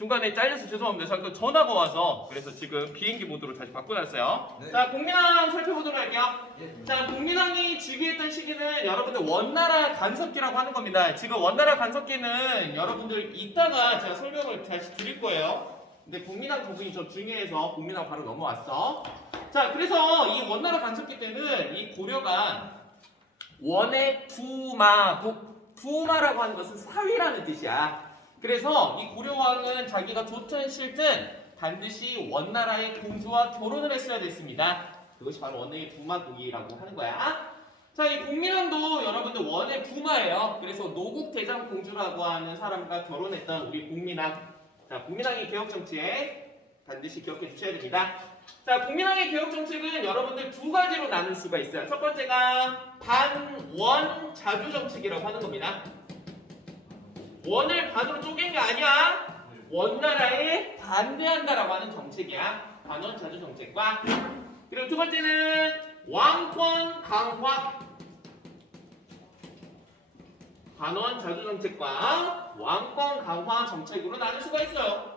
중간에 잘려서 죄송합니다. 잠깐 전화가 와서 그래서 지금 비행기 모드로 다시 바꿔놨어요. 네. 자, 공민왕 살펴보도록 할게요. 예. 자, 공민왕이 즉위했던 시기는 여러분들 원나라 간섭기라고 하는 겁니다. 지금 원나라 간섭기는 여러분들 이따가 제가 설명을 다시 드릴 거예요. 근데 공민왕 부분이 좀 중요해서 공민왕 바로 넘어왔어. 자, 그래서 이 원나라 간섭기 때는 이 고려가 원의 부마라고 하는 것은 사위라는 뜻이야. 그래서 이 고려왕은 자기가 좋든 싫든 반드시 원나라의 공주와 결혼을 했어야 됐습니다. 그것이 바로 원의 부마국이라고 하는 거야. 자, 이 공민왕도 여러분들 원의 부마예요. 그래서 노국대장 공주라고 하는 사람과 결혼했던 우리 공민왕. 자, 공민왕의 개혁 정책 반드시 기억해 주셔야 됩니다. 자, 공민왕의 개혁 정책은 여러분들 두 가지로 나눌 수가 있어요. 첫 번째가 반원 자주 정책이라고 하는 겁니다. 원을 반으로 쪼갠 게 아니야. 원나라에 반대한다라고 하는 정책이야. 반원 자주 정책과 그리고 두 번째는 왕권 강화. 반원 자주 정책과 왕권 강화 정책으로 나눌 수가 있어요.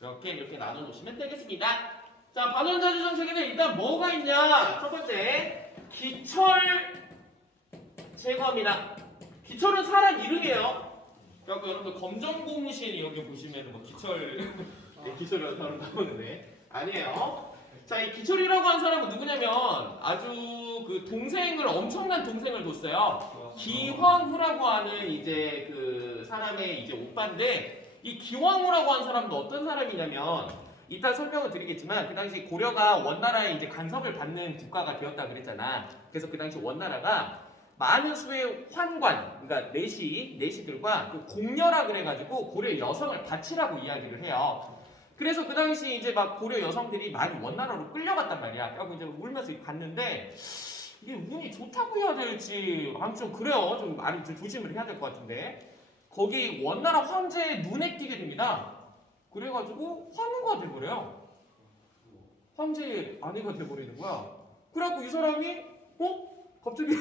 그렇게 이렇게 나눠 놓으시면 되겠습니다. 자, 반원 자주 정책에는 일단 뭐가 있냐? 첫 번째, 기철 제거합니다. 기철은 사람 이름이에요. 그래서 여러분들 검정고무신 여기 보시면 뭐 기철 기철이라는 사람 나오는데 아니에요. 자, 이 기철이라고 한 사람은 누구냐면 아주 그 동생을 엄청난 동생을 뒀어요. 기황후라고 하는 이제 그 사람의 이제 오빠인데 이 기황후라고 하는 사람도 어떤 사람이냐면 이따 설명을 드리겠지만 그 당시 고려가 원나라에 이제 간섭을 받는 국가가 되었다 그랬잖아. 그래서 그 당시 원나라가 많은 수의 환관, 그러니까 내시들과 그 공녀라 그래가지고 고려 여성을 바치라고 이야기를 해요. 그래서 그 당시 이제 막 고려 여성들이 많이 원나라로 끌려갔단 말이야. 그래서 이제 울면서 갔는데 이게 운이 좋다고 해야 될지 아무튼 그래요. 좀 많이 좀 조심을 해야 될 것 같은데 거기 원나라 황제의 눈에 띄게 됩니다. 그래가지고 황후가 돼버려요. 황제의 아내가 돼버리는 거야. 그래갖고 이 사람이 갑자기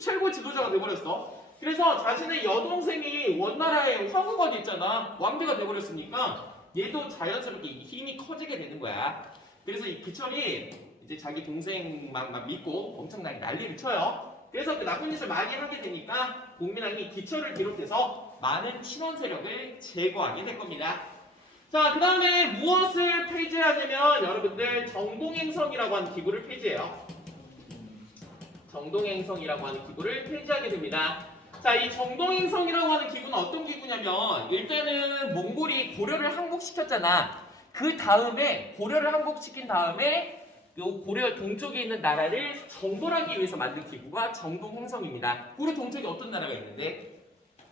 최고 지도자가 돼버렸어. 그래서 자신의 여동생이 원나라의 황후가 됐잖아. 왕비가 돼버렸으니까 얘도 자연스럽게 힘이 커지게 되는 거야. 그래서 이 기철이 이제 자기 동생만 막 믿고 엄청나게 난리를 쳐요. 그래서 그 나쁜 짓을 많이 하게 되니까 공민왕이 기철을 비롯해서 많은 친원 세력을 제거하게 될 겁니다. 자, 그 다음에 무엇을 폐지하냐면 여러분들 정동행성이라고 하는 기구를 폐지해요. 정동행성이라고 하는 기구를 폐지하게 됩니다. 자, 이 정동행성이라고 하는 기구는 어떤 기구냐면 일단은 몽골이 고려를 항복시켰잖아. 그 다음에 고려를 항복시킨 다음에 요 고려 동쪽에 있는 나라를 정벌하기 위해서 만든 기구가 정동행성입니다. 고려 동쪽에 어떤 나라가 있는데?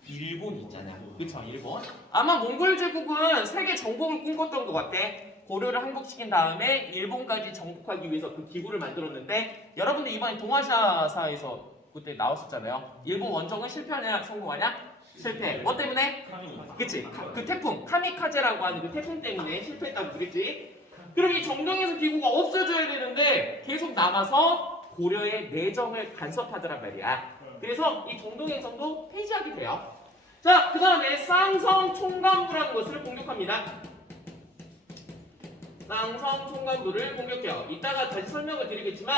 일본이 있잖아. 그쵸? 일본. 아마 몽골 제국은 세계 정복을 꿈꿨던 것 같아. 고려를 항복시킨 다음에 일본까지 정복하기 위해서 그 기구를 만들었는데 여러분들 이번에 동아시아사에서 그때 나왔었잖아요. 일본 원정은 실패하냐 성공하냐? 실패. 뭐 때문에? 그치? 그 태풍 카미카제라고 하는 그 태풍 때문에 실패했다고 그랬지. 그럼 이 정동행성 기구가 없어져야 되는데 계속 남아서 고려의 내정을 간섭하더란 말이야. 그래서 이 정동행성도 폐지하게 돼요. 자, 그 다음에 쌍성 총감부라는 것을 공격합니다. 쌍성 총감부를 공격해요. 이따가 다시 설명을 드리겠지만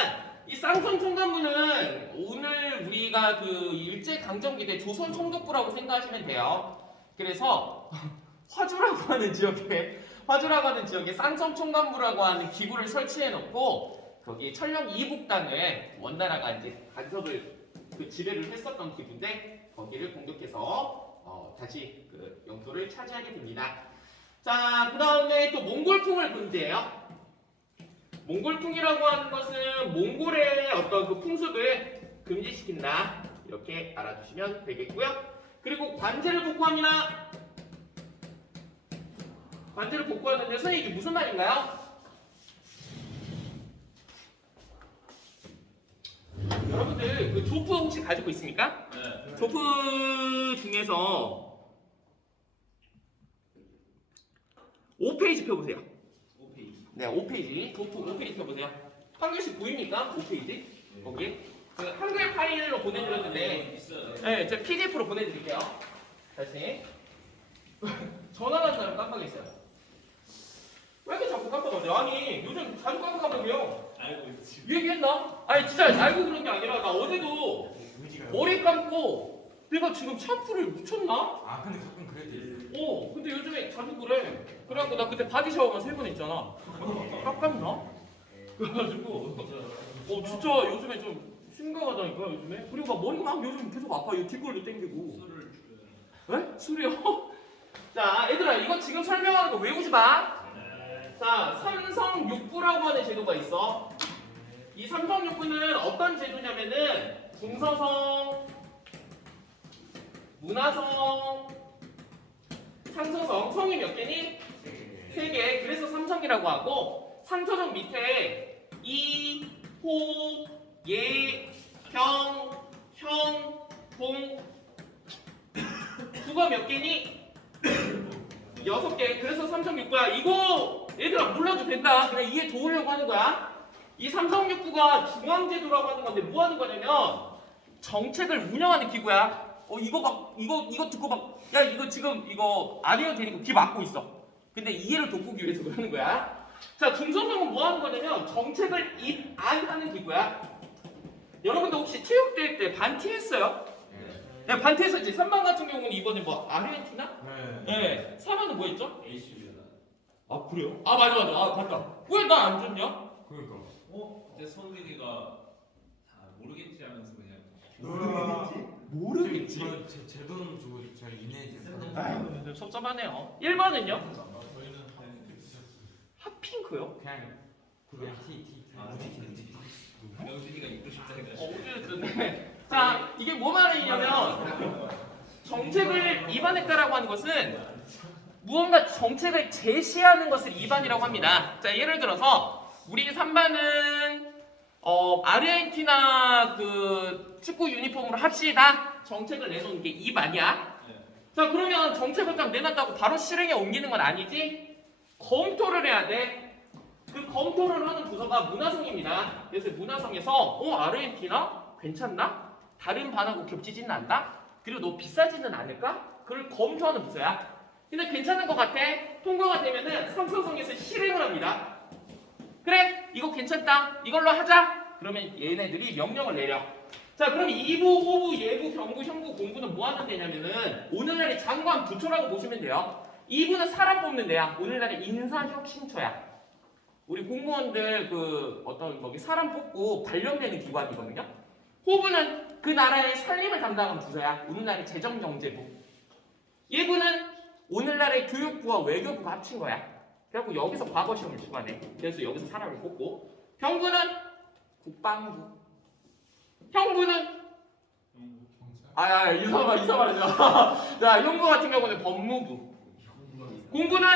이 쌍성 총감부는 오늘 우리가 그 일제강점기 때 조선 총독부라고 생각하시면 돼요. 그래서 화주라고 하는 지역에 쌍성 총감부라고 하는 기구를 설치해 놓고 거기 천령 이북당을 원나라가 이제 간섭을 그 지배를 했었던 기구인데 거기를 공격해서 다시 그 영토를 차지하게 됩니다. 자, 그 다음에 또 몽골풍을 금지해요. 몽골풍이라고 하는 것은 몽골의 어떤 그 풍습을 금지시킨다. 이렇게 알아두시면 되겠고요. 그리고 관제를 복구합니다. 관제를 복구하는데 선생님 이게 무슨 말인가요? 여러분들 그 조프 혹시 가지고 있습니까? 네. 조프 중에서 5페이지 펴보세요. 5페이지. 네, 5페이지. 조프 5페이지 펴보세요. 한 글씨 보입니까? 5페이지. 거기. 그 한글 파일로 보내드렸는데, 있어요. 네, 제가 PDF로 보내드릴게요. 다시. 전화 가는 사람 깜빡했어요. 왜 이렇게 자꾸 깜빡하세요? 아니 요즘 자주 깜빡하거든요. 알고 있지. 얘기했나? 아니 진짜 알고 그런 게 아니라 나 어제도 머리 감고 내가 지금 샴푸를 묻혔나? 아 근데 가끔 그럴 때 있어요. 근데 요즘에 자주 그래. 그래갖고 나 그때 바디 샤워만 3번 했잖아. 깎았나? 그래가지고 진짜 요즘에 좀 심각하다니까 요즘에. 그리고 막 머리가 막 요즘 계속 아파요. 뒷골도 땡기고. 술을 줄여요. 네? 술이요? 자 얘들아 이거 지금 설명하는 거 외우지 마. 자 삼성육부라고 하는 제도가 있어. 이 삼성육부는 어떤 제도냐면은 중서성, 문화성, 상서성, 성이 몇 개니? 3개. 그래서 삼성이라고 하고 상서성 밑에 이, 호, 예, 경, 형, 동 국어 몇 개니? 6개. 그래서 삼성육부야. 이거 얘들아 몰라도 된다. 그냥 이해 도우려고 하는 거야. 이 삼성육부가 중앙제도라고 하는 건데 뭐 하는 거냐면 정책을 운영하는 기구야. 이거 듣고 막 야 이거 지금 이거 안 해도 되니까 귀 막고 있어. 근데 이해를 돋구기 위해서 그러는 거야. 자 중서성은 뭐 하는 거냐면 정책을 입안하는 기구야. 여러분도 혹시 체육대회 때 반티 했어요? 네, 반티 했었지. 3반 같은 경우는 이번에 뭐 아르헨티나? 네. 4반은 뭐 했죠? 에이슈리다. 아 그래요? 아 맞아. 아 맞다. 왜 나 안 줬냐? 그러니까. 근데 성민이가 모르겠지 하면서 그냥. 모르겠지. 제 돈 주고 저 인해지. 아유 섭섭하네요. 1번은요? 저희는 핫핑크요? 그냥 T. 명준이가 입고 싶다 해가지고. 어쨌든 자 이게 뭐 말이냐면 정책을 입안했다라고 하는 것은 무언가 정책을 제시하는 것을 입안이라고 합니다. 자 예를 들어서 우리 3반은 아르헨티나 그 축구 유니폼으로 합시다. 정책을 내놓은 게 입안이야. 자 그러면 정책을 딱 내놨다고 바로 실행에 옮기는 건 아니지. 검토를 해야 돼. 그 검토를 하는 부서가 문화성입니다. 그래서 문화성에서 아르헨티나 괜찮나? 다른 반하고 겹치지는 않나? 그리고 너 비싸지는 않을까? 그걸 검토하는 부서야. 근데 괜찮은 것 같아. 통과가 되면은 상서성에서 실행을 합니다. 그래 이거 괜찮다. 이걸로 하자. 그러면 얘네들이 명령을 내려. 자 그럼 2부, 5부, 예부, 경부, 형부, 공부는 뭐 하는 데냐면은 오늘날의 장관 부처라고 보시면 돼요. 2부는 사람 뽑는 데야. 오늘날의 인사혁신처야. 우리 공무원들 그 어떤 거기 사람 뽑고 발령되는 기관이거든요. 호부는 그 나라의 살림을 담당하는 부서야. 오늘날의 재정경제부. 예부는 오늘날의 교육부와 외교부가 합친 거야. 그래갖고 여기서 과거 시험을 주관해. 그래서 여기서 사람을 뽑고. 경부는 국방부. 형부는 이사 말이죠. 자 형부 같은 경우는 법무부. 공부는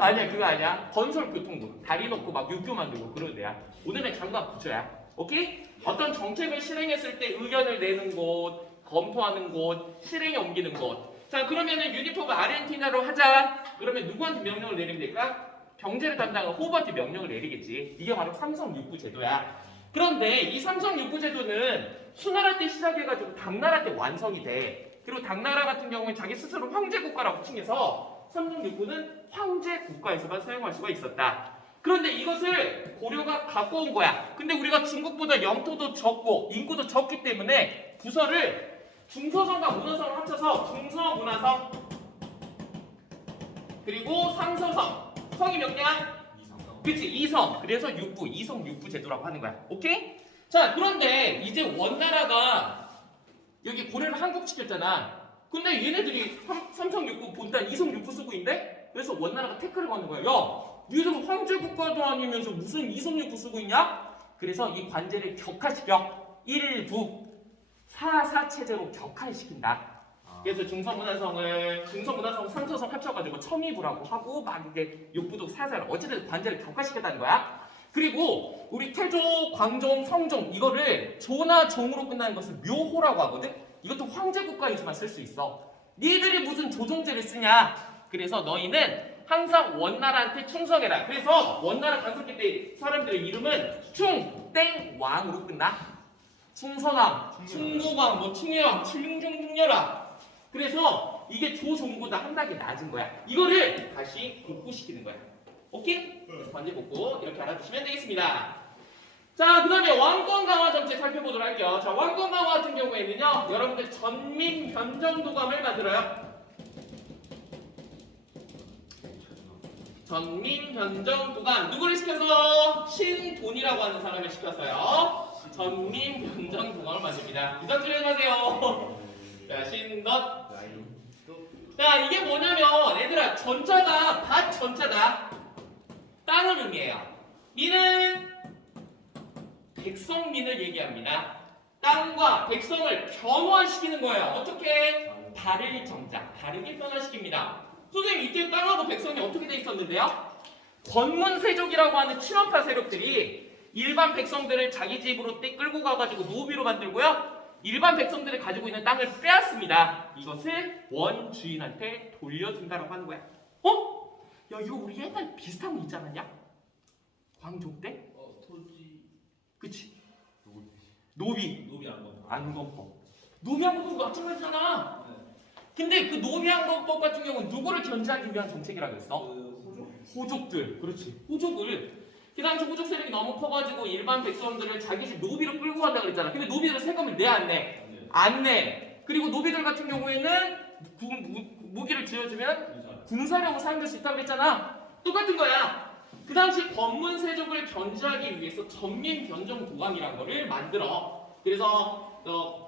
아니야 그거 아니야. 건설교통부. 다리 놓고 막 육교 만들고 그런 데야. 오늘의 장관 부처야. 오케이? 어떤 정책을 실행했을 때 의견을 내는 곳, 검토하는 곳, 실행에 옮기는 곳. 자 그러면은 유니폼을 아르헨티나로 하자. 그러면 누구한테 명령을 내리면 될까? 경제를 담당한 호부한테 명령을 내리겠지. 이게 바로 삼성육부 제도야. 그런데 이 삼성육부 제도는 수나라 때 시작해가지고 당나라 때 완성이 돼. 그리고 당나라 같은 경우는 자기 스스로 황제국가라고 칭해서 삼성육부는 황제국가에서만 사용할 수가 있었다. 그런데 이것을 고려가 갖고 온 거야. 근데 우리가 중국보다 영토도 적고 인구도 적기 때문에 부서를 중서성과 문화성을 합쳐서 중서문화성 그리고 상서성. 성이 몇 개야? 2성. 그치 2성. 그래서 육부, 2성 육부 제도라고 하는 거야. 오케이? 자 그런데 이제 원나라가 여기 고려를 한국시켰잖아. 근데 얘네들이 삼성육부 본단 2성육부 쓰고 있는데 그래서 원나라가 태클을 거는 거야. 야 니들 황제국가도 아니면서 무슨 2성육부 쓰고 있냐? 그래서 이 관제를 격화시켜. 일부 4사 체제로 격화시킨다. 그래서 중서문화성, 상서성 합쳐가지고 첨의부라고 하고 막 이게 육부도 사사를 어쨌든 관제를 격화시켰다는 거야. 그리고 우리 태조, 광종, 성종 이거를 조나 종으로 끝나는 것을 묘호라고 하거든. 이것도 황제국가에서만 쓸 수 있어. 니들이 무슨 조종제를 쓰냐? 그래서 너희는 항상 원나라한테 충성해라. 그래서 원나라 간섭기 때 사람들의 이름은 충땡왕으로 끝나. 충선왕, 충무왕, 충혜왕, 충중중녀라. 그래서 이게 조종보다 한 단계 낮은 거야. 이거를 다시 복구시키는 거야. 오케이? 그래서 관제 복구 이렇게 알아두시면 되겠습니다. 자, 그 다음에 왕권 강화 정책 살펴보도록 할게요. 자, 왕권 강화 같은 경우에는요, 여러분들 전민 변정도감을 만들어요. 전민 변정도감. 누구를 시켜서? 신돈이라고 하는 사람을 시켜서요. 전민 변정도감을 만듭니다. 이전 줄여가세요. 자, 신덧. 자, 이게 뭐냐면, 얘들아, 전자가 밭 전자다. 땅을 의미해요. 민은 백성민을 얘기합니다. 땅과 백성을 변화시키는 거예요. 어떻게? 다를 정자, 다르게 변화시킵니다. 선생님, 이때 땅하고 백성이 어떻게 돼 있었는데요? 권문세족이라고 하는 친원파 세력들이 일반 백성들을 자기 집으로 끌고 가가지고 노비로 만들고요. 일반 백성들이 가지고 있는 땅을 빼앗습니다. 이것을 원주인한테 돌려준다라고 하는 거야. 어? 야, 이거 우리 옛날에 비슷한 거 있지 않았냐? 광종 때? 토지 그치? 노비 노비 안건 안건법. 노비 안건법 마찬가지잖아. 근데 그 노비 안건법 같은 경우는 누구를 견제하기 위한 정책이라고 했어? 호조? 호족들. 그렇지. 호족을. 그 당시 호족 세력이 너무 커가지고 일반 백성들을 자기 집 노비로 끌고 간다 그랬잖아. 근데 노비들은 세금을 내 안 내? 안 내. 그리고 노비들 같은 경우에는 무기를 쥐어주면 군사력으로 사용될 수 있다고 그랬잖아. 똑같은 거야. 그 당시 권문세족을 견제하기 위해서 전민변정도감이라는 거를 만들어. 그래서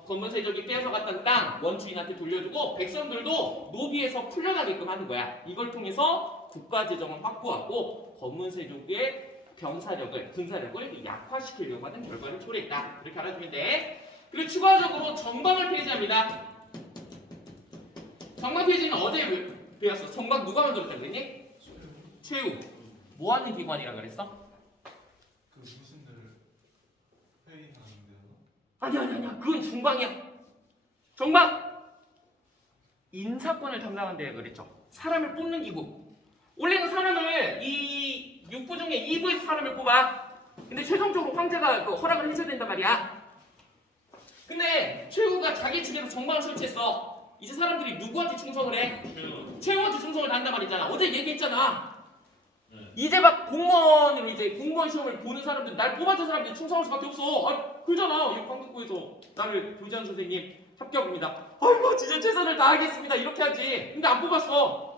권문세족이 빼앗아갔던 땅 원주인한테 돌려주고 백성들도 노비에서 풀려나게끔 하는 거야. 이걸 통해서 국가재정을 확보하고 권문세족의 병사력을, 군사력을 약화시키려고 하는 결과를 초래했다. 이렇게 알아두면 돼. 그리고 추가적으로 정방을 폐지합니다. 정방 폐지는 어제 배웠어. 정방 누가 만들었다고 그랬니? 최후. 뭐 하는 기관이라 그랬어? 그 무슨들 회의하는데요? 아니야. 그건 중방이야. 정방! 인사권을 담당한 데가 그랬죠. 사람을 뽑는 기구. 원래는 사람을 이 6부 중에 2부에서 사람을 뽑아. 근데 최종적으로 황제가 그 허락을 해줘야 된단 말이야. 근데 최후가 자기 측에서 정방을 설치했어. 이제 사람들이 누구한테 충성을 해? 최후한테 충성을 한단 말이잖아. 어제 얘기했잖아. 이제 막 공무원으로 이제 공무원 시험을 보는 사람들, 날 뽑아준 사람들이 충성할 수밖에 없어. 아, 그러잖아. 이 방송국에서 나를 교장 선생님 합격입니다. 아이고, 진짜 최선을 다하겠습니다. 이렇게 하지. 근데 안 뽑았어.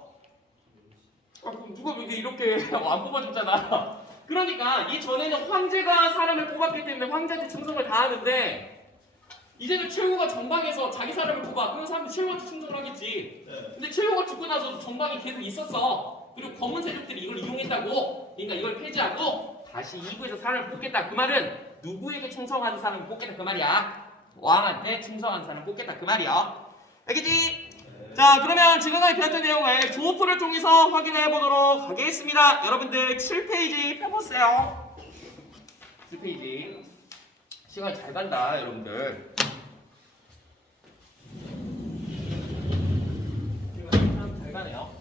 아, 그럼 누가 왜 이렇게 안 뽑아줬잖아. 그러니까 이전에는 황제가 사람을 뽑았기 때문에 황제한테 충성을 다하는데 이제는 최후가 정방에서 자기 사람을 뽑아. 그런 사람들이 최후한테 충성을 하겠지. 근데 최후가 죽고 나서 정방이 계속 있었어. 그리고 검은세력들이 이걸 이용했다고. 그러니까 이걸 폐지하고 다시 2부에서 사람을 뽑겠다. 그 말은 누구에게 충성하는 사람을 뽑겠다 그 말이야. 왕한테 충성하는 사람을 뽑겠다 그 말이야. 알겠지? 자, 그러면 지금까지 배웠던 내용을 조호프를 통해서 확인해 보도록 하겠습니다. 여러분들 7페이지 펴보세요. 7페이지. 시간 잘 간다, 여러분들. 시간 잘 가네요.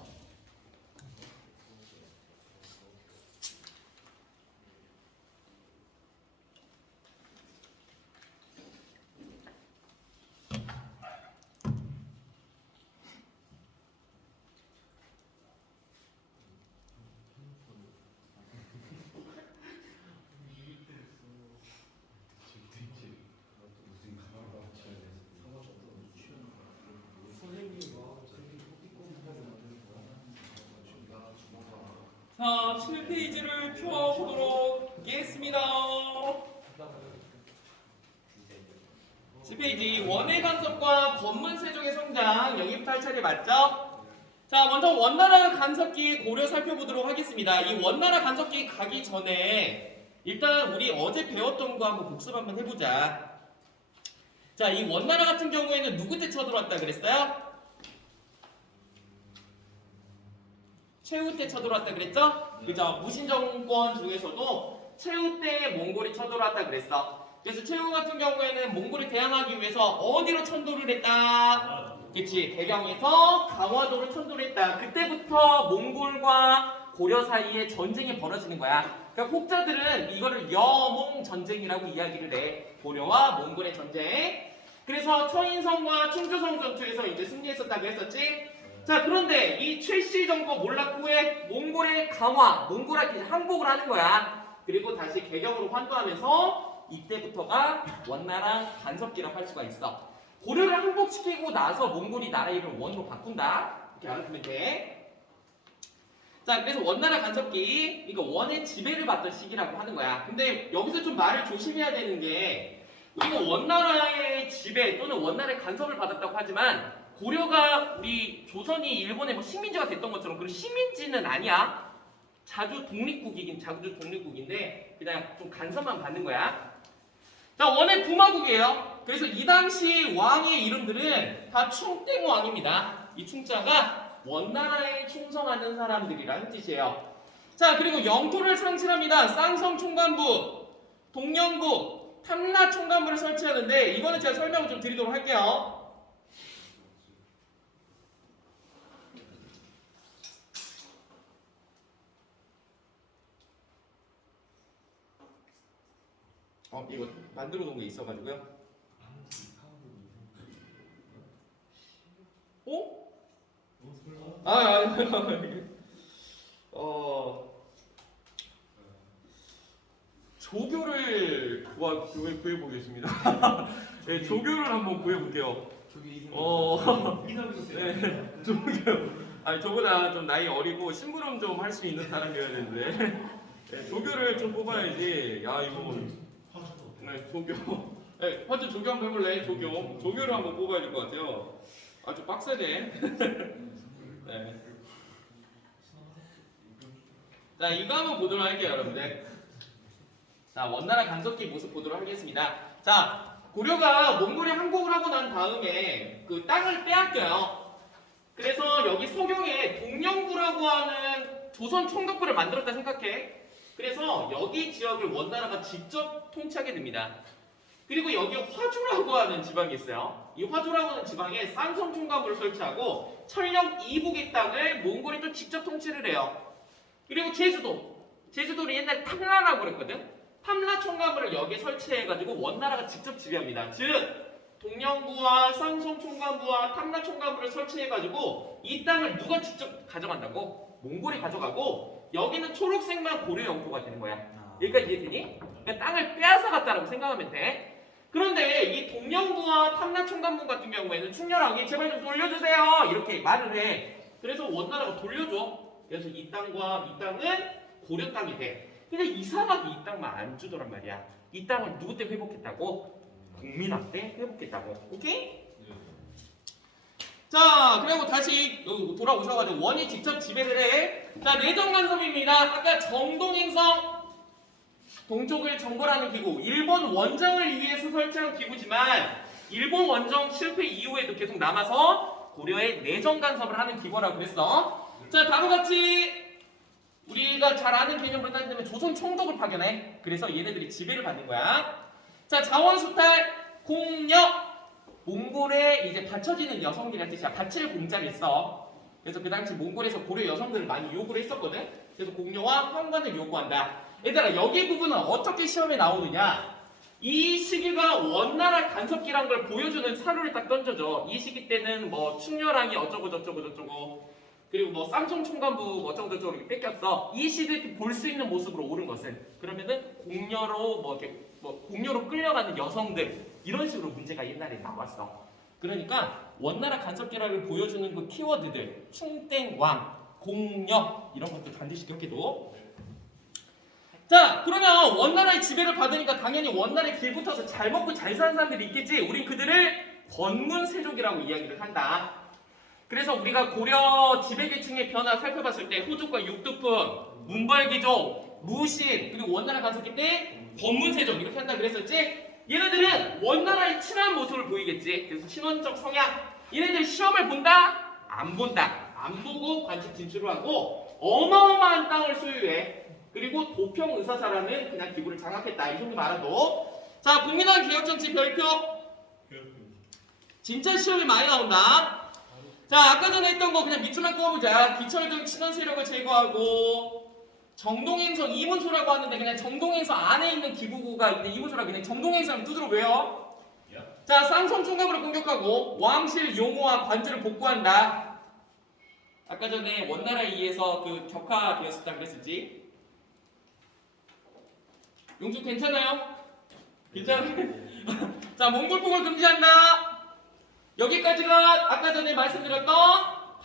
자, 7페이지를 펴보도록 하겠습니다. 10페이지 원의 간섭과 권문세족의 성장 여기부터 할 차례 맞죠? 자, 먼저 원나라 간섭기 고려 살펴보도록 하겠습니다. 이 원나라 간섭기 가기 전에 일단 우리 어제 배웠던 거 한번 복습 한번 해보자. 자, 이 원나라 같은 경우에는 누구 때 쳐들어왔다 그랬어요? 최후 때 쳐들어왔다 그랬죠? 그죠? 무신정권 중에서도 최후 때 몽골이 쳐들어왔다 그랬어. 그래서 최후 같은 경우에는 몽골이 대항하기 위해서 어디로 천도를 했다? 그치, 개경에서 강화도를 천도를 했다. 그때부터 몽골과 고려 사이에 전쟁이 벌어지는 거야. 그러니까 혹자들은 이거를 여몽 전쟁이라고 이야기를 해. 고려와 몽골의 전쟁. 그래서 처인성과 충주성 전투에서 이제 승리했었다고 했었지. 자, 그런데 이 최씨 정부 몰락 후에 몽골의 강화, 몽골한테 항복을 하는 거야. 그리고 다시 개경으로 환도하면서 이때부터가 원나라 간섭기라고 할 수가 있어. 고려를 항복시키고 나서 몽골이 나라 이름을 원으로 바꾼다. 이렇게 알아두면 돼. 자, 그래서 원나라 간섭기, 이거 원의 지배를 받던 시기라고 하는 거야. 근데 여기서 좀 말을 조심해야 되는 게, 우리가 원나라의 지배 또는 원나라의 간섭을 받았다고 하지만 고려가 우리 조선이 일본의 뭐 식민지가 됐던 것처럼 그런 식민지는 아니야. 자주 독립국인데 그냥 좀 간섭만 받는 거야. 자, 원의 부마국이에요. 그래서 이 당시 왕의 이름들은 다 충땡왕입니다. 이 충자가 원나라에 충성하는 사람들이라는 뜻이에요. 자, 그리고 영토를 상실합니다. 쌍성 총관부, 동령부, 탐라 총관부를 설치하는데 이거는 제가 설명을 좀 드리도록 할게요. 이거 만들어 놓은 게 있어가지고요. 조교를 구해보겠습니다. 네, 조교를 한번 구해볼게요. 저기 네, 조교. 아니, 저보다 좀 나이 어리고 심부름 좀 할 수 있는 사람이어야 되는데, 네, 조교를 좀 뽑아야지. 야, 이거 네, 조교. 네, 화주 조교 한번 해볼래? 조교를 한번 뽑아야 될 것 같아요. 아주 빡세네. 네. 자, 이거 한번 보도록 할게요, 여러분들. 자, 원나라 간섭기 모습 보도록 하겠습니다. 자, 고려가 몽골에 항복을 하고 난 다음에 그 땅을 빼앗겨요. 그래서 여기 서경에 동령구라고 하는 조선 총독부를 만들었다 생각해. 그래서 여기 지역을 원나라가 직접 통치하게 됩니다. 그리고 여기 화주라고 하는 지방이 있어요. 이 화주라고 하는 지방에 쌍성 총관부를 설치하고 철령 이북의 땅을 몽골이 또 직접 통치를 해요. 그리고 제주도를 옛날에 탐라라고 그랬거든. 탐라 총관부를 여기에 설치해가지고 원나라가 직접 지배합니다. 즉 동령부와 쌍성 총관부와 탐라 총관부를 설치해가지고 이 땅을 누가 직접 가져간다고? 몽골이 가져가고 여기는 초록색만 고려 영토가 되는 거야. 여기까지 이해되니? 그러니까 땅을 빼앗아 갔다라고 생각하면 돼. 그런데 이 동령부와 탐라 총관부 같은 경우에는 충렬왕이 제발 좀 돌려주세요 이렇게 말을 해. 그래서 원나라가 돌려줘. 그래서 이 땅과 이 땅은 고려 땅이 돼. 근데 이상하게 이 땅만 안 주더란 말이야. 이 땅을 누구 때 회복했다고? 국민왕 때 회복했다고. 오케이? 자, 그리고 다시 돌아오셔가지고 원이 직접 지배를 해. 자, 내정 간섭입니다. 아까 정동행성 동쪽을 정벌하는 기구, 일본 원정을 위해서 설치한 기구지만 일본 원정 실패 이후에도 계속 남아서 고려의 내정 간섭을 하는 기구라고 그랬어. 자, 다음같이 우리가 잘 아는 개념으로 따지면 조선 총독을 파견해. 그래서 얘네들이 지배를 받는 거야. 자, 자원수탈, 공력, 몽골에 이제 바쳐지는 여성들이란 뜻이야. 바칠 공자를 써. 그래서 그 당시 몽골에서 고려 여성들을 많이 요구를 했었거든. 그래서 공료와 황관을 요구한다. 얘들아, 여기 부분은 어떻게 시험에 나오느냐? 이 시기가 원나라 간섭기란 걸 보여주는 사료를 딱 던져줘. 이 시기 때는 뭐 충렬왕이 어쩌고 저쩌고 그리고 뭐 쌍종 총관부 뭐 어쩌고 저쩌고 이렇게 뺏겼어. 이 시기에 볼 수 있는 모습으로 옳은 것은 그러면은 공녀로 공녀로 끌려가는 여성들 이런 식으로 문제가 옛날에 나왔어. 그러니까 원나라 간섭기라를 보여주는 그 키워드들 충땡왕, 공녀 이런 것들 반드시 기억해둬. 자, 그러면 원나라의 지배를 받으니까 당연히 원나라의 길붙어서 잘 먹고 잘 사는 사람들이 있겠지. 우린 그들을 권문세족이라고 이야기를 한다. 그래서 우리가 고려 지배계층의 변화 살펴봤을 때 호족과 육두품, 문벌귀족, 무신, 그리고 원나라 간섭기 때 권문세족 이렇게 한다 그랬었지. 얘네들은 원나라의 친한 모습을 보이겠지. 그래서 신원적 성향. 얘네들 시험을 본다? 안 본다. 안 보고 관직 진출을 하고 어마어마한 땅을 소유해. 그리고 도평 의사사라는 그냥 기구를 장악했다. 이 정도 말아도. 자, 국민왕 개혁정치 별표. 진짜 시험에 많이 나온다. 자, 아까 전에 했던 거 그냥 밑줄만 그어보자. 기철 등 친원 세력을 제거하고 정동행성 이문소라고 하는데 그냥 정동행성 안에 있는 기구가 있는데 이문소라고 그냥 정동행성을 두드러 외워. 자, 쌍성 총각으로 공격하고 왕실 용호와 관주를 복구한다. 아까 전에 원나라에 의해서 그 격화되었었다 그랬었지. 용주 괜찮아요? 괜찮아요? 자, 몽골풍을 금지한다. 여기까지가 아까 전에 말씀드렸던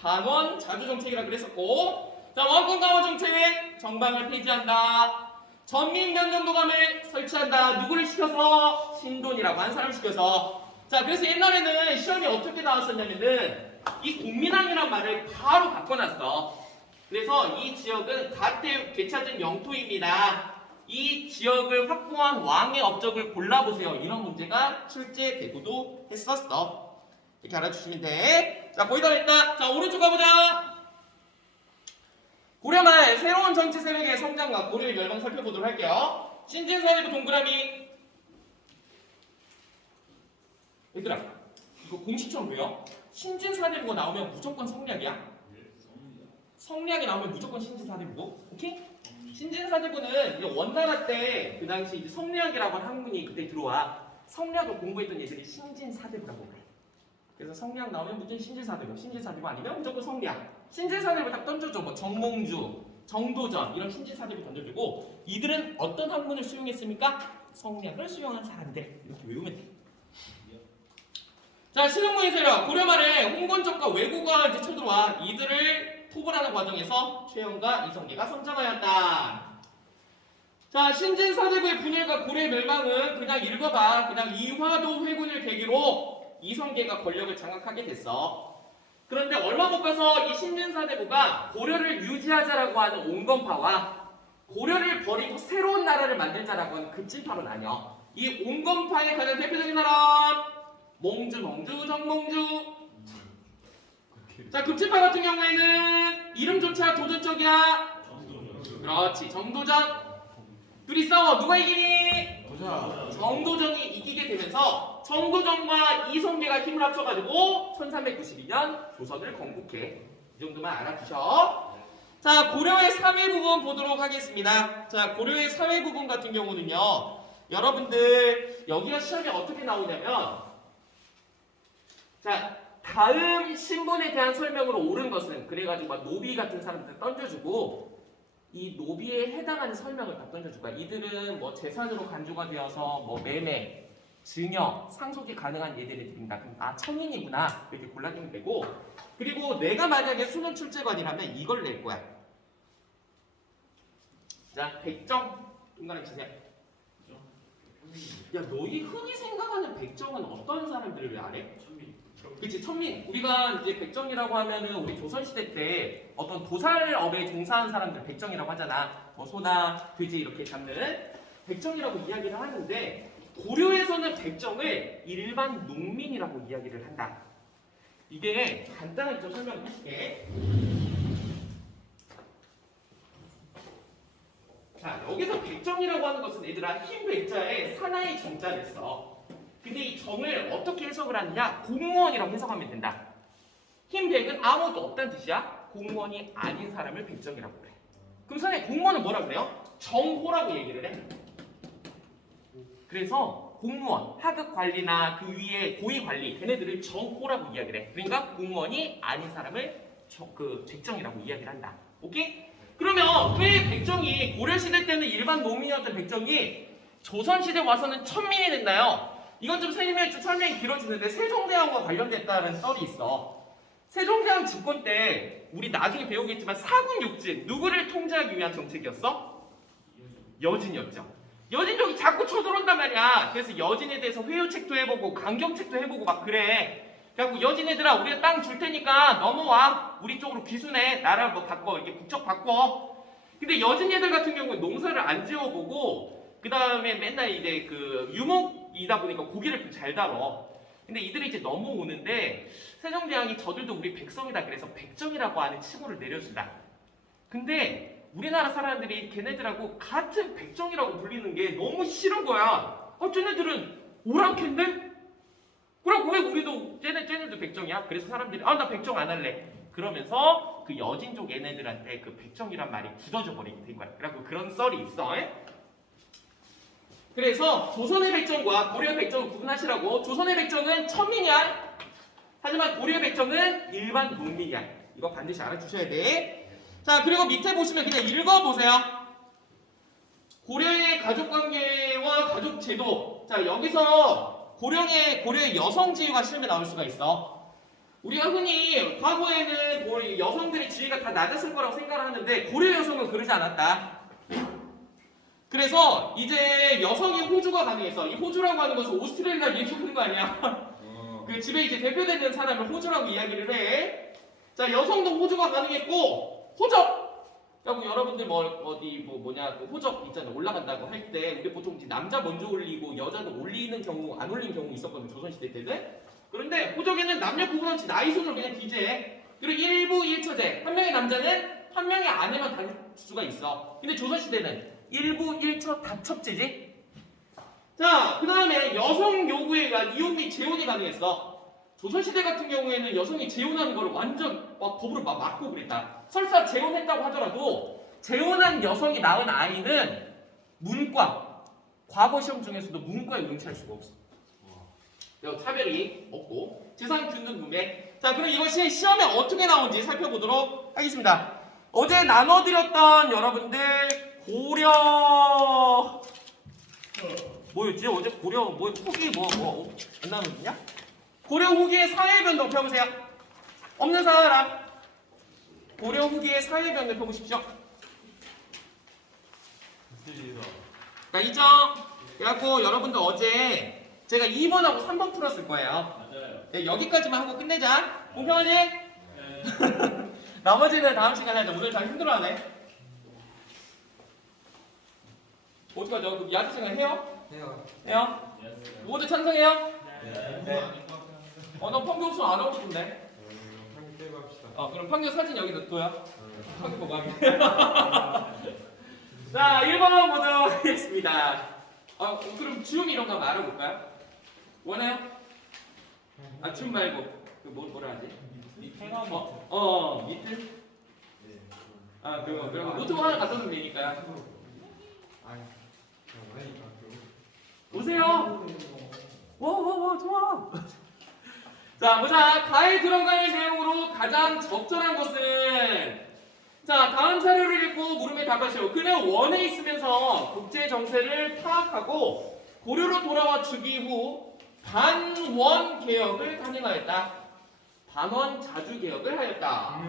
단원 자주 정책이라 그랬었고, 자, 왕권 강화 정책, 정방을 폐지한다. 전민 면전도감을 설치한다. 누구를 시켜서? 신돈이라고 한 사람을 시켜서. 자, 그래서 옛날에는 시험이 어떻게 나왔었냐면은 이 국민왕이란 말을 바로 바꿔놨어. 그래서 이 지역은 가때 되찾은 영토입니다. 이 지역을 확보한 왕의 업적을 골라보세요. 이런 문제가 출제되고도 했었어. 이렇게 알아주시면 돼. 자, 거의 다 됐다. 자, 오른쪽 가보자. 고려말 새로운 정치 세력의 성장과 고려의 멸망 살펴보도록 할게요. 신진사대부 동그라미. 얘들아, 이거 공식처럼 왜요? 신진사대부가 나오면 무조건 성략이야. 성략이 나오면 무조건 신진사대부고. 오케이? 신진사대부는 이제 원나라 때 그 당시 이제 성략이라고 하는 학문이 그때 들어와. 성략을 공부했던 얘들이 신진사대부라고 그래. 그래서 성략 나오면 무조건 신진사대부, 신진사대부 아니면 무조건 성략. 신진사대부 딱 던져줘. 뭐 정몽주, 정도전 이런 신진사대부 던져주고, 이들은 어떤 학문을 수용했습니까? 성략을 수용한 사람들. 이렇게 외우면 돼. 자, 신흥문의 세력 고려 말에 홍건적과 왜구가 이제 쳐들어와 이들을 토벌하는 과정에서 최영과 이성계가 성장하였다. 자, 신진사대부의 분열과 고려의 멸망은 그냥 읽어봐. 그냥 이화도 회군을 계기로 이성계가 권력을 장악하게 됐어. 그런데 얼마 못 가서 이 신진사대부가 고려를 유지하자라고 하는 온건파와 고려를 버리고 새로운 나라를 만들자라고 하는 급진파로 나뉘어. 이 온건파의 가장 대표적인 사람 몽주, 정몽주. 자, 급진파 같은 경우에는 이름조차 도전적이야. 그렇지, 정도전. 둘이 싸워. 누가 이기니? 도전. 정도전이 이기게 되면서 정도전과 이성계가 힘을 합쳐가지고 1392년 조선을 건국해. 이 정도만 알아두셔. 자, 고려의 사회 부분 보도록 하겠습니다. 자, 고려의 사회 부분 같은 경우는요, 여러분들 여기가 시험에 어떻게 나오냐면, 자, 다음 신분에 대한 설명으로 옳은 것은 그래가지고 막 노비 같은 사람들 던져주고, 이 노비에 해당하는 설명을 다 던져줄 거야. 이들은 뭐 재산으로 간주가 되어서 뭐 매매, 증여, 상속이 가능한 예들을 드린다. 그럼 아, 청인이구나 이렇게 골라주면 되고, 그리고 내가 만약에 수능 출제관이라면 이걸 낼 거야. 자, 백정 동그라미 치세요. 야, 너희 흔히 생각하는 백정은 어떤 사람들을 아래? 그치, 천민. 우리가 이제 백정이라고 하면은 우리 조선시대 때 어떤 도살업에 종사한 사람들 백정이라고 하잖아. 뭐 소나 돼지 이렇게 잡는 백정이라고 이야기를 하는데, 고려에서는 백정을 일반 농민이라고 이야기를 한다. 이게 간단하게 좀 설명을 해줄게. 자, 여기서 백정이라고 하는 것은 얘들아 흰 백자에 사나이 정자를 써. 근데 이 정을 어떻게 해석을 하느냐? 공무원이라고 해석하면 된다. 흰 백은 아무것도 없다는 뜻이야. 공무원이 아닌 사람을 백정이라고 그래. 그럼 선생님, 공무원은 뭐라 그래요? 정호라고 얘기를 해. 그래서 공무원, 하급 관리나 그 위에 고위 관리, 걔네들을 정호라고 이야기를 해. 그러니까 공무원이 아닌 사람을 백정이라고 이야기를 한다. 오케이? 그러면 왜 백정이 고려시대 때는 일반 농민이었던 백정이 조선시대 와서는 천민이 됐나요? 이건 좀 설명이 길어지는데 세종대왕과 관련됐다는 썰이 있어. 세종대왕 집권 때 우리 나중에 배우겠지만 사군육진, 누구를 통제하기 위한 정책이었어? 여진이었죠. 여진족이 자꾸 쳐들어온단 말이야. 그래서 여진에 대해서 회유책도 해보고 강경책도 해보고 막 그래. 그래갖고 여진 애들아, 우리가 땅 줄 테니까 넘어와. 우리 쪽으로 귀순해. 나라 뭐 바꿔. 이렇게 국적 바꿔. 근데 여진 애들 같은 경우는 농사를 안 지어보고 그 다음에 맨날 이제 그 유목이다 보니까 고기를 좀 잘 다뤄. 근데 이들이 이제 넘어오는데 세종대왕이 저들도 우리 백성이다 그래서 백정이라고 하는 칭호를 내려준다. 근데 우리나라 사람들이 걔네들하고 같은 백정이라고 불리는 게 너무 싫은 거야. 쟤네들은 오랑캐인데? 그럼 왜 우리도 쟤네들도 백정이야? 그래서 사람들이 나 백정 안 할래. 그러면서 그 여진족 얘네들한테 그 백정이란 말이 굳어져 버리게 된 거야. 그래갖고 그런 썰이 있어. 그래서 조선의 백정과 고려의 백정을 구분하시라고. 조선의 백정은 천민이야. 하지만 고려의 백정은 일반 농민이야. 이거 반드시 알아주셔야 돼. 자, 그리고 밑에 보시면 그냥 읽어보세요. 고려의 가족관계와 가족제도. 자, 여기서 고려의 여성지위가 실험에 나올 수가 있어. 우리가 흔히 과거에는 뭐 여성들의 지위가 다 낮았을 거라고 생각을 하는데 고려 여성은 그러지 않았다. 그래서 이제 여성이 호주가 가능해서, 이 호주라고 하는 것은 오스트레일리아 얘기하는 거 아니야? 그 집에 이제 대표되는 사람을 호주라고 이야기를 해. 자, 여성도 호주가 가능했고, 호적! 여러분들 그 호적 있잖아요. 올라간다고 할 때 우리 보통 이제 남자 먼저 올리고 여자도 올리는 경우, 안 올리는 경우 있었거든요. 조선시대 때는. 그런데 호적에는 남녀 구분 없이 나이 순으로 그냥 기재해. 그리고 1부 1처제. 한 명의 남자는 한 명의 아내만 다닐 수가 있어. 근데 조선시대는 1부 1처 다 첩제지. 자, 그 다음에 여성 요구에 의한 이혼 및 재혼이 가능했어. 조선시대 같은 경우에는 여성이 재혼하는 걸 완전 법으로 막고 그랬다. 설사 재혼했다고 하더라도 재혼한 여성이 낳은 아이는 문과, 과거 시험 중에서도 문과에 응시할 수가 없어. 차별이 없고 지상 균등 문맥. 자, 그럼 이것이 시험에 어떻게 나오는지 살펴보도록 하겠습니다. 어제 나눠드렸던 여러분들 고려 뭐였지? 어제 고려 후기 안 나눴냐? 고려 후기의 사회변동 펴보세요. 없는 사람 고려 후기의 사회변동 펴보십시오. 자, 이죠? 그래갖고 여러분들 어제 제가 2번하고 3번 풀었을 거예요. 맞아요. 네, 여기까지만 하고 끝내자. 공평하지? 네. 나머지는 다음 시간에 하자. 오늘 잘 힘들어하네. 어떡하죠? 그럼 야자 시간 해요? 해요. 해요? 안녕하세요. 모두 찬성해요? 네. 너 평균 수업 안 하고 싶은데? 한개 빼고 합시다. 그럼 평균 사진 여기 놔둬요. 평균 보고 하게. 자, 1번 보도록 하겠습니다. 그럼 줌 이런 거 한번 알아볼까요? 원해요? 줌 말고 뭐라 하지? 미트? 그거 노트북 하나 갖다 놓으면 되니까요. 아니, 원하니까 오세요. 와 좋아. 자, 보자. 가에 들어갈 내용으로 가장 적절한 것은, 자, 다음 자료를 읽고 물음에 답하시오. 그는 원에 있으면서 국제 정세를 파악하고 고려로 돌아와 즉위 후 반원 개혁을 단행하였다. 반원 자주 개혁을 하였다.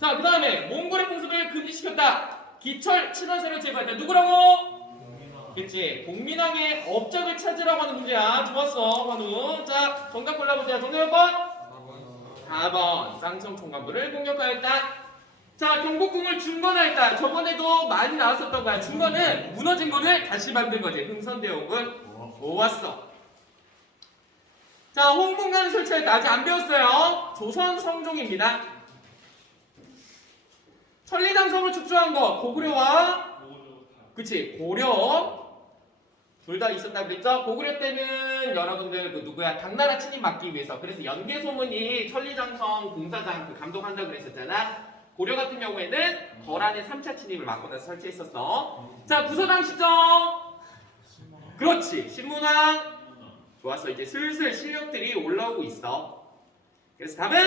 자, 그 다음에 몽골의 풍습을 금지시켰다. 기철 친원세를 제거했다. 누구라고? 그치, 공민왕의 업적을 찾으라고 하는 문제야. 좋았어, 환우. 자, 정답 골라보세요. 정답 몇 번? 4번. 쌍성 총관부를 공격하였다. 자, 경복궁을 중건하였다. 저번에도 많이 나왔었던 거야. 중건은 무너진 거를 다시 만든 거지. 흥선대원군. 좋았어. 자, 홍콩관을 설치했다. 아직 안 배웠어요. 조선 성종입니다. 천리장성을 축조한 거 고구려와, 그치, 고려 둘 다 있었다 그랬죠? 고구려 때는 여러분들 누구야? 당나라 침입 막기 위해서. 그래서 연개소문이 천리장성 공사장 감독한다 그랬었잖아. 고려 같은 경우에는 거란의 3차 침입을 막고 나서 설치했었어. 자, 구서당 시정. 그렇지, 신문왕. 좋았어. 이제 슬슬 실력들이 올라오고 있어. 그래서 답은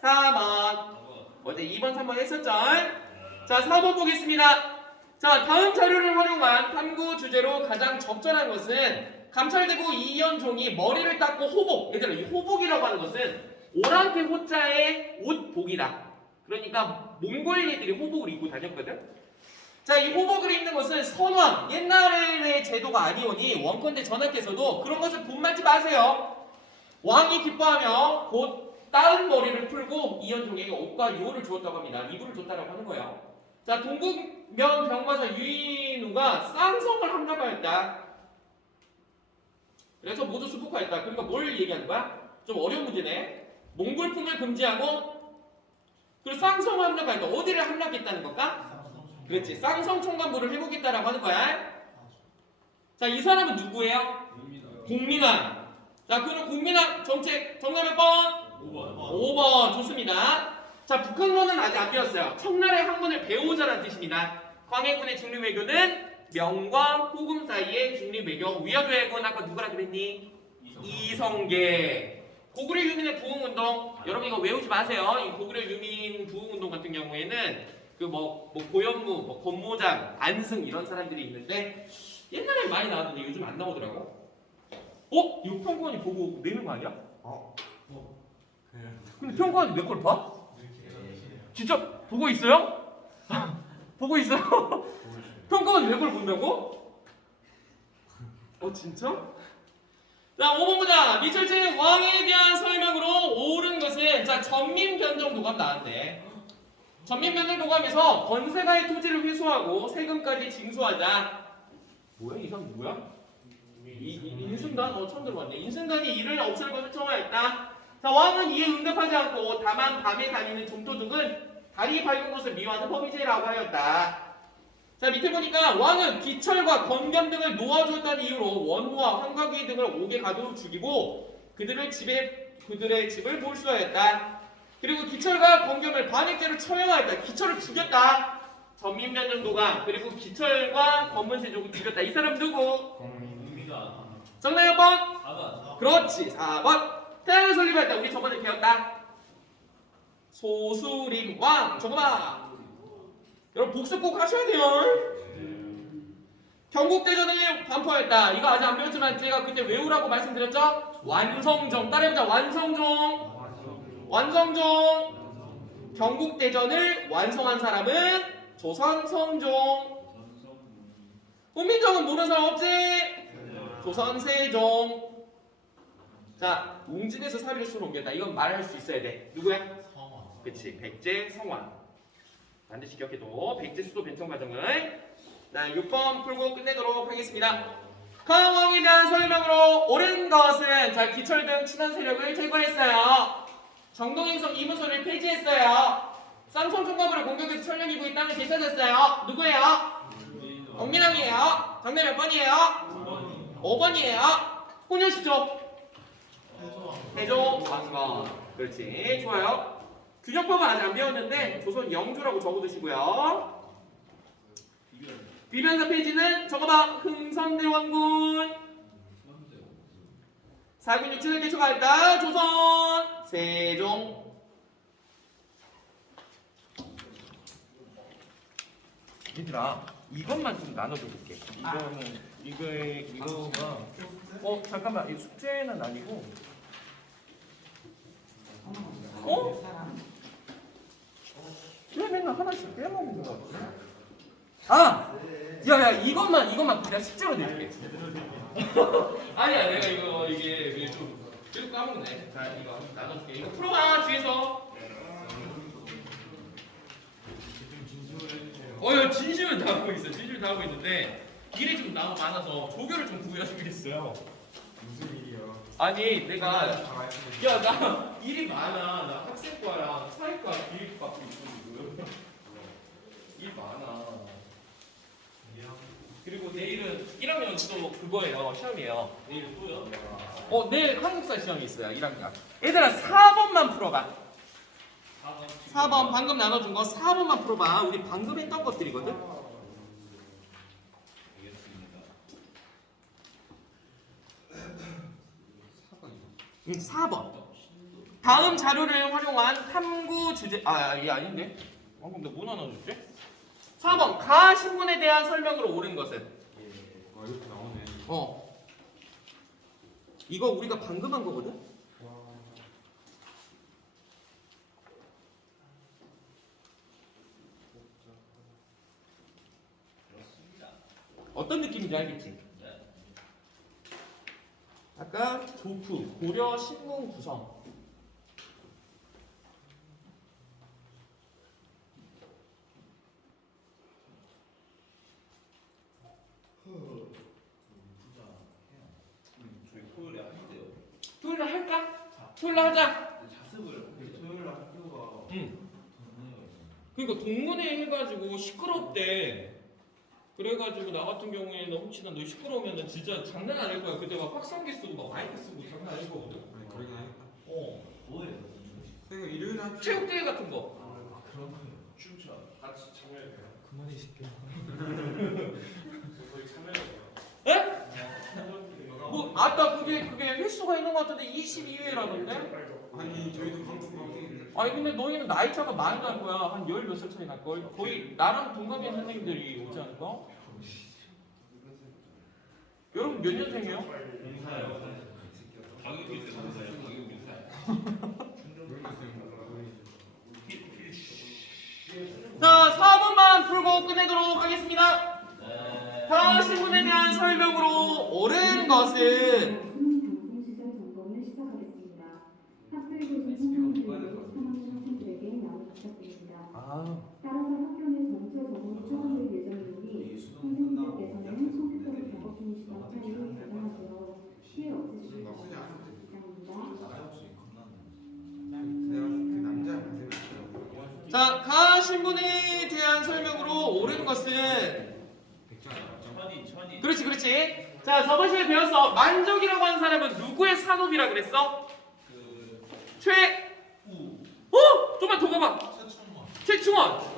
4번. 어제 2번, 3번 했었죠? 자, 4번 보겠습니다. 자, 다음 자료를 활용한 탐구 주제로 가장 적절한 것은 감찰되고 이연종이 머리를 닦고 호복. 얘들아, 이 호복이라고 하는 것은 오랑캐 호자의 옷복이다. 그러니까 몽골리들이 호복을 입고 다녔거든. 자, 이 호복을 입는 것은 선왕, 옛날의 제도가 아니오니 원컨대 전하께서도 그런 것을 본받지 마세요. 왕이 기뻐하며 곧 따은 머리를 풀고 이연종에게 옷과 유호를 주었다고 합니다. 이불을 줬다라고 하는 거예요. 자, 동국면 병마사 유인우가 쌍성을 함락하였다. 그래서 모두 수복하였다. 그러니까 뭘 얘기하는 거야? 좀 어려운 문제네. 몽골풍을 금지하고 그리고 쌍성을 함락하였다. 어디를 함락했다는 걸까? 그렇지, 쌍성 총관부를 회복했다라고 하는 거야. 자, 이 사람은 누구예요? 공민왕. 자, 그럼 공민왕 정책 정답 몇 번? 5번. 좋습니다. 자, 북한론은 아직 안 배웠어요. 청나라의 학문을 배우자라는 뜻입니다. 광해군의 직립외교는 명과 호금 사이의 중립 외교 위협외교는 아까 누구라 그랬니? 이성계. 고구려 유민의 부흥운동 여러분 이거 외우지 마세요. 이 고구려 유민 부흥운동 같은 경우에는 그 뭐 고현무, 뭐 권모장, 안승 이런 사람들이 있는데 옛날에 많이 나왔는데 요즘 안 나오더라고. 이거 평권이 보고 내는 거 아니야? 그냥 근데 평권이 몇 걸 봐? 진짜 보고 있어요? 보고 있어요? 평가원 왜 그걸 본다고? 진짜? 자 5번 보자. 미철진 왕에 대한 설명으로 옳은 것은 자 전민변정도감 나왔네. 전민변정도감에서 권세가의 토지를 회수하고 세금까지 징수하자. 뭐야 이 사람 누구야? 인승단? 처음 들어봤네. 인승단이 이를 없앨 것을 청하였다. 자 왕은 이에 응답하지 않고 다만 밤에 다니는 좀도둑은 다리 밝은 곳을 미워하는 범죄라고 하였다. 자 밑에 보니까 왕은 기철과 건겸 등을 놓아주었다는 이유로 원호와 황과기 등을 옥에 가두어 죽이고 그들의 집을 몰수하였다. 그리고 기철과 건겸을 반역죄로 처형하였다. 기철을 죽였다. 전민변정도감 그리고 기철과 검문세족을 죽였다. 이 사람 누구? 국민아. 정답 몇 번? 4번. 그렇지 4번. 태양을 설립하였다. 우리 저번에 배웠다. 소수림왕 저거 봐. 여러분 복습 꼭 하셔야 돼요. 경국대전을 반포하였다. 이거 아직 안 배웠지만 제가 그때 외우라고 말씀드렸죠? 완성정 따라해보자. 완성정. 경국대전을 완성한 사람은 조선성종. 훈민정음 모르는 사람 없지? 조선세종. 자 웅진에서 사리수로 옮겼다. 이건 말할 수 있어야 돼. 누구야? 그치 백제 성왕. 반드시 기억해도 백제 수도 변청 과정을. 자 6번 풀고 끝내도록 하겠습니다. 강왕에 대한 설명으로 옳은 것은 자 기철 등 친한 세력을 제거했어요. 정동행성 이문서를 폐지했어요. 쌍성 총각부를 공격해서 천령이고 이 땅을 되찾았어요. 누구예요? 엄민왕이에요. 정답 몇 번이에요? 5번이에요. 혼혈시죠? 태조 왕건. 그렇지 좋아요. 균형법은 아직 안 배웠는데 조선 영조라고 적어두시고요. 비변사 페이지는 적어봐. 흥선대원군 4군 6층을 개척하였다. 조선 세종. 얘들아 이것만 좀 나눠줘 볼게. 이거가 잠깐만 이 숙제는 아니고 왜 맨날 하나씩 빼먹는 거 같아? 야야 이것만 그냥 숙제로 낼게. 아니야 내가 이게 좀 계속 까먹네. 자 이거 나눠줄게. 이거 풀어봐 뒤에서. 야 진심을 다하고 있어. 진심을 다하고 있는데 일이 좀 너무 많아서 조교를 좀 구해주겠어요. 무슨 일이야? 아니 내가 다 말씀해. 나 일이 많아. 나 학생과랑 사회과 기획과 받고 있어 지금. 일 많아. 그리고 내일은 1학년 또 그거예요. 시험이에요. 내일 또요? 내일 한국사 시험이 있어요. 1학년. 얘들아 4번만 풀어봐. 4번 방금 나눠준 거 4번만 풀어봐. 우리 방금 했던 것들이거든. 알겠습니다. 4번. 다음 자료를 활용한 탐구 주제. 이게 아닌데? 방금 나 뭐 나눠줬지? 4번 가신문에 대한 설명으로 옳은 것은. 이렇게 나오네. 이거 우리가 방금 한 거거든. 어떤 느낌인지 알겠지? 아까 조프 고려 신궁 구성. 저희 토요일에 하는데요. 토요일에 할까? 토요일에 하자. 자습을 토요일 날 학교가 그러니까 동문회 해가지고 시끄럽대. 그래가지고 나 같은 경우에는 혹시나 너 시끄러우면은 진짜 장난 아닐 거야. 그때 막 확성기 쓰고 막 마이크 쓰고 장난 아닐 거거든. 그러긴 하겠다. 뭐예요? 내가 일요일 날 체육대회 같은 거. 그런 거요. 춤춰. 같이 참여해야 돼요. 그만해 시켜. 아따 그게 횟수가 있는 것 같은데 22회라던데? 아니 저희도 방금 아니 근데 너희는 나이 차가 많이 날 거야. 한 10 몇 살 차이 날 걸. 거의 나랑 동갑인 선생님들이 오지 않을까? 여러분 몇 년생이에요? 공사요. 가격이 있어요. 공사요. 가격이 있어요. 자 4번만 풀고 끝내도록 하겠습니다. 네. 타 신문에 대한 설명으로 옳은 것은 따라서 학교 내 전체 전공 추가될 예정이니 선생님들께서는 소극적인 작업 중 시간 차이를 가정하세요. 피해 없으시길 바랍니다. 자, 타 신문에 대한 설명으로 옳은 것은 천이. 그렇지. 자, 저번 시간에 배웠어. 만족이라고 하는 사람은 누구의 산업이라 그랬어? 좀만 더 가봐.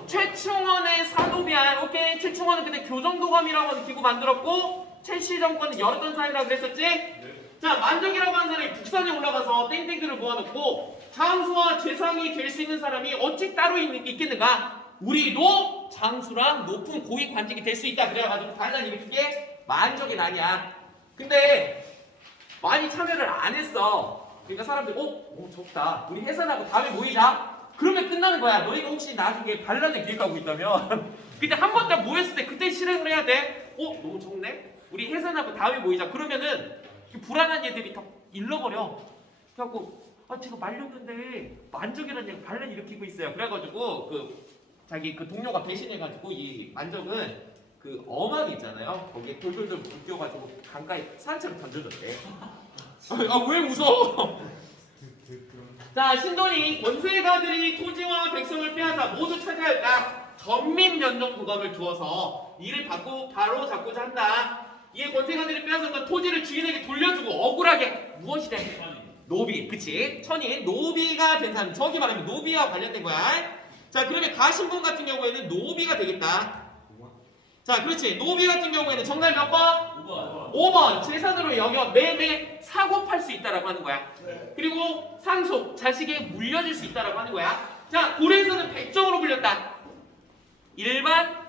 최충원의 산업이야. 오케이. 최충원은 그때 교정도감이라고 하는 기구 만들었고 최씨 정권은 열었던 사람이라고 그랬었지? 자, 만족이라고 하는 사람이 북산에 올라가서 땡땡들을 모아놓고 장수와 재상이 될 수 있는 사람이 어찌 따로 있겠는가? 우리도 장수랑 높은 고위 관직이 될 수 있다. 그래가지고 반란 일으킨 만족이 나냐? 근데 많이 참여를 안 했어. 그러니까 사람들이 적다. 우리 해산하고 다음에 모이자. 그러면 끝나는 거야. 너희가 혹시 나중에 반란을 기획하고 있다면 근데 한 번 더 모였을 때 그때 실행을 해야 돼. 너무 적네? 우리 해산하고 다음에 모이자. 그러면은 불안한 애들이 다 잃어버려. 그래갖고 제가 말렸는데 만족이라는 얘가 반란 일으키고 있어요. 그래가지고 자기 동료가 배신해가지고 이 만족은 어망 있잖아요. 거기에 돌돌돌 묶여가지고 강가에 산채로 던져줬대. 왜 웃어? 자, 신돈이 권세가들이 토지와 백성을 빼앗아 모두 차지하였다. 전민면정부감을 두어서 이를 바로 잡고자 한다. 이에 권세가들이 빼앗았던 토지를 주인에게 돌려주고 억울하게 무엇이래? 노비, 그치? 천인 노비가 된 사람. 저기 말하면 노비와 관련된 거야. 자, 그러면 가신분 같은 경우에는 노비가 되겠다. 자, 그렇지. 노비 같은 경우에는 정답 몇 번? 5번. 재산으로 여겨 매매 사고 팔 수 있다라고 하는 거야. 그리고 상속, 자식에게 물려줄 수 있다라고 하는 거야. 자, 고려에서는 백정으로 불렸다. 일반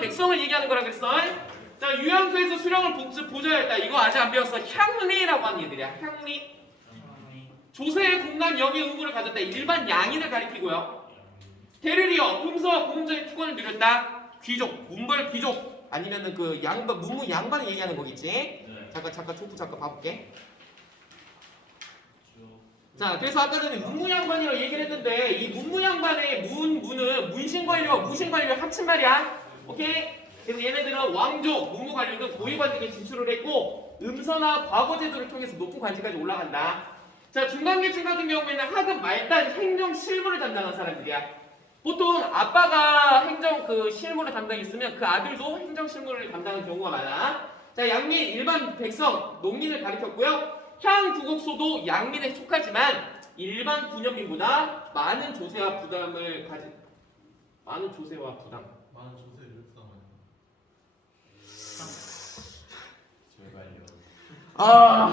백성을 얘기하는 거라 그랬어. 자, 유양소에서 수령을 보좌했다. 이거 아직 안 배웠어. 향리라고 하는 얘들이야. 향리. 조세의 공간 영의 의무를 가졌다. 일반 양인을 가리키고요. 대르리어, 음서와 공문전의 특권을 누렸다. 귀족, 문벌 귀족 아니면은 문무 양반을 얘기하는 거겠지. 네. 잠깐 초프 봐볼게. 자, 그래서 아까 전에 문무 양반이라고 얘기를 했는데 이 문무 양반의 문은 문신관료와 무신관료의 합친 말이야. 오케이? 그래서 얘네들은 왕족, 문무관료 등 고위관직에 진출을 했고 음서나 과거제도를 통해서 높은 관직까지 올라간다. 자, 중간계층 같은 경우에는 하급 말단 행정 실무를 담당한 사람들이야. 보통 아빠가 행정 실무를 담당했으면 그 아들도 행정 실무를 담당하는 경우가 많아. 자, 양민 일반 백성, 농민을 가리켰고요. 향부곡소도 양민에 속하지만 일반 군역민보다 많은 조세와 부담. 많은 조세를 부담하는.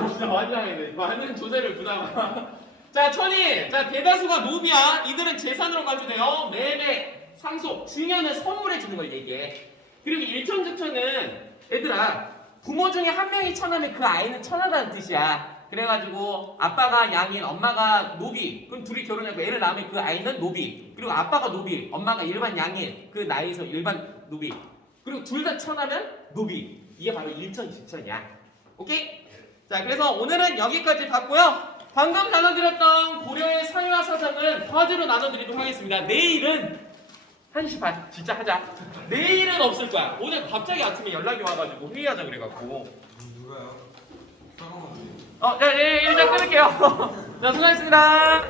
진짜 완전하네. 많은 조세를 부담하는. 자, 천인. 자, 대다수가 노비야. 이들은 재산으로 간주돼요. 매매, 상속, 증여는 선물해 주는 걸 얘기해. 그리고 일천즉천은 얘들아, 부모 중에 한 명이 천하면 그 아이는 천하다는 뜻이야. 그래가지고 아빠가 양인, 엄마가 노비. 그럼 둘이 결혼하고 애를 낳으면 그 아이는 노비. 그리고 아빠가 노비, 엄마가 일반 양인. 그 나이에서 일반 노비. 그리고 둘 다 천하면 노비. 이게 바로 일천즉천이야. 오케이? 자, 그래서 오늘은 여기까지 봤고요. 방금 나눠드렸던 고려의 사회화 사상은 화제로 나눠드리도록 하겠습니다. 내일은 1시 반 진짜 하자. 내일은 없을 거야. 오늘 갑자기 아침에 연락이 와가지고 회의하자 그래갖고. 누가요? 네, 일단 끊을게요. 자, 수고하셨습니다.